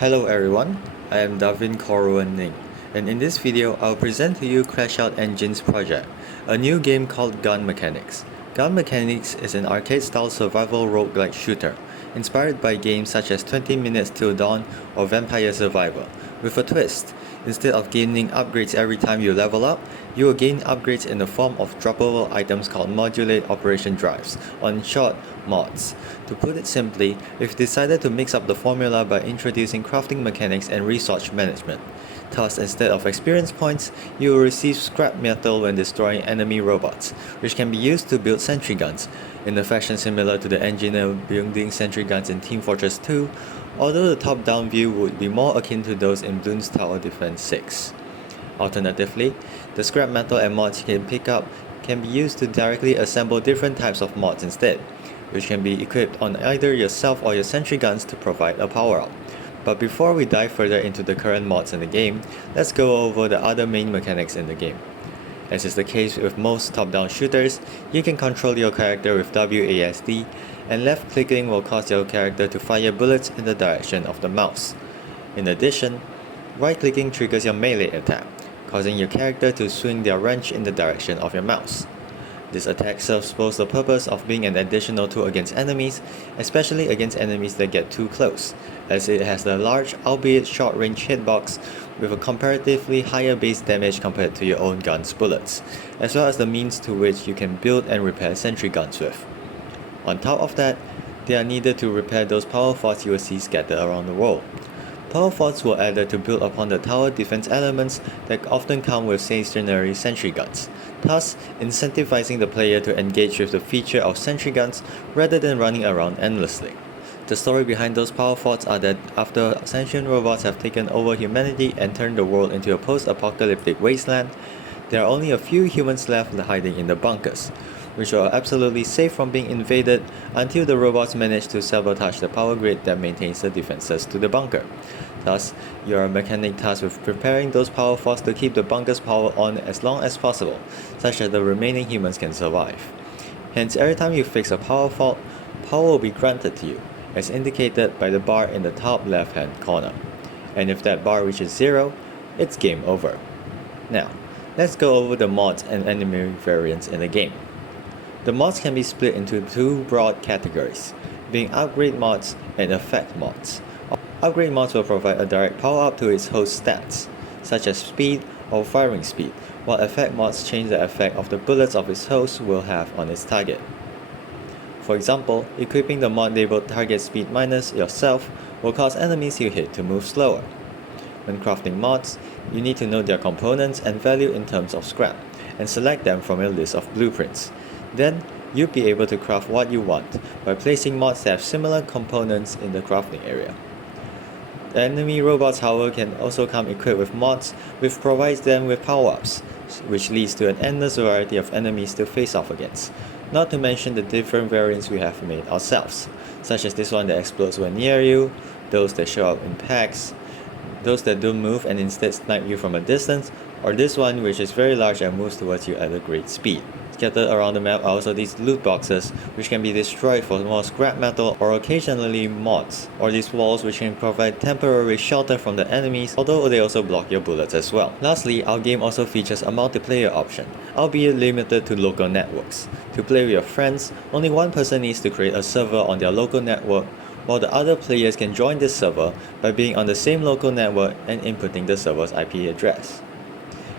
Hello everyone, I am Davin, Khor and Ning, and in this video I'll present to you Crash Out Engine's project, a new game called Gun Mechanics. Gun Mechanics is an arcade-style survival roguelike shooter, inspired by games such as 20 Minutes Till Dawn or Vampire Survivor, with a twist. Instead of gaining upgrades every time you level up, you will gain upgrades in the form of droppable items called Modulate Operation Drives, or in short, mods. To put it simply, we've decided to mix up the formula by introducing crafting mechanics and resource management. Thus, instead of experience points, you will receive scrap metal when destroying enemy robots, which can be used to build sentry guns, in a fashion similar to the engineer building sentry guns in Team Fortress 2, although the top-down view would be more akin to those in Bloons Tower Defense 6. Alternatively, the scrap metal and mods you can pick up can be used to directly assemble different types of mods instead, which can be equipped on either yourself or your sentry guns to provide a power-up. But before we dive further into the current mods in the game, let's go over the other main mechanics in the game. As is the case with most top-down shooters, you can control your character with WASD, and left-clicking will cause your character to fire bullets in the direction of the mouse. In addition, right-clicking triggers your melee attack, causing your character to swing their wrench in the direction of your mouse. This attack serves both the purpose of being an additional tool against enemies, especially against enemies that get too close, as it has a large, albeit short-range hitbox with a comparatively higher base damage compared to your own gun's bullets, as well as the means to which you can build and repair sentry guns with. On top of that, they are needed to repair those power forts you will see scattered around the world. Power forts were added to build upon the tower defense elements that often come with stationary sentry guns, thus incentivizing the player to engage with the feature of sentry guns rather than running around endlessly. The story behind those power forts are that after sentient robots have taken over humanity and turned the world into a post-apocalyptic wasteland, there are only a few humans left hiding in the bunkers, which are absolutely safe from being invaded until the robots manage to sabotage the power grid that maintains the defenses to the bunker. Thus, you are a mechanic tasked with preparing those power forts to keep the bunker's power on as long as possible, such that the remaining humans can survive. Hence, every time you fix a power fault, power will be granted to you, as indicated by the bar in the top left-hand corner. And if that bar reaches 0, it's game over. Now, let's go over the mods and enemy variants in the game. The mods can be split into two broad categories, being upgrade mods and effect mods. Upgrade mods will provide a direct power-up to its host stats, such as speed or firing speed, while effect mods change the effect of the bullets of its host will have on its target. For example, equipping the mod labeled target speed minus yourself will cause enemies you hit to move slower. When crafting mods, you need to know their components and value in terms of scrap, and select them from your list of blueprints. Then, you'll be able to craft what you want by placing mods that have similar components in the crafting area. The enemy robots, however, can also come equipped with mods which provides them with power-ups, which leads to an endless variety of enemies to face off against, not to mention the different variants we have made ourselves, such as this one that explodes when near you, those that show up in packs, those that don't move and instead snipe you from a distance, or this one which is very large and moves towards you at a great speed. Scattered around the map are also these loot boxes, which can be destroyed for more scrap metal or occasionally mods, or these walls which can provide temporary shelter from the enemies, although they also block your bullets as well. Lastly, our game also features a multiplayer option, albeit limited to local networks. To play with your friends, only one person needs to create a server on their local network, while the other players can join this server by being on the same local network and inputting the server's IP address.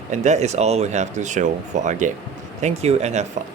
And that is all we have to show for our game. Thank you and have fun.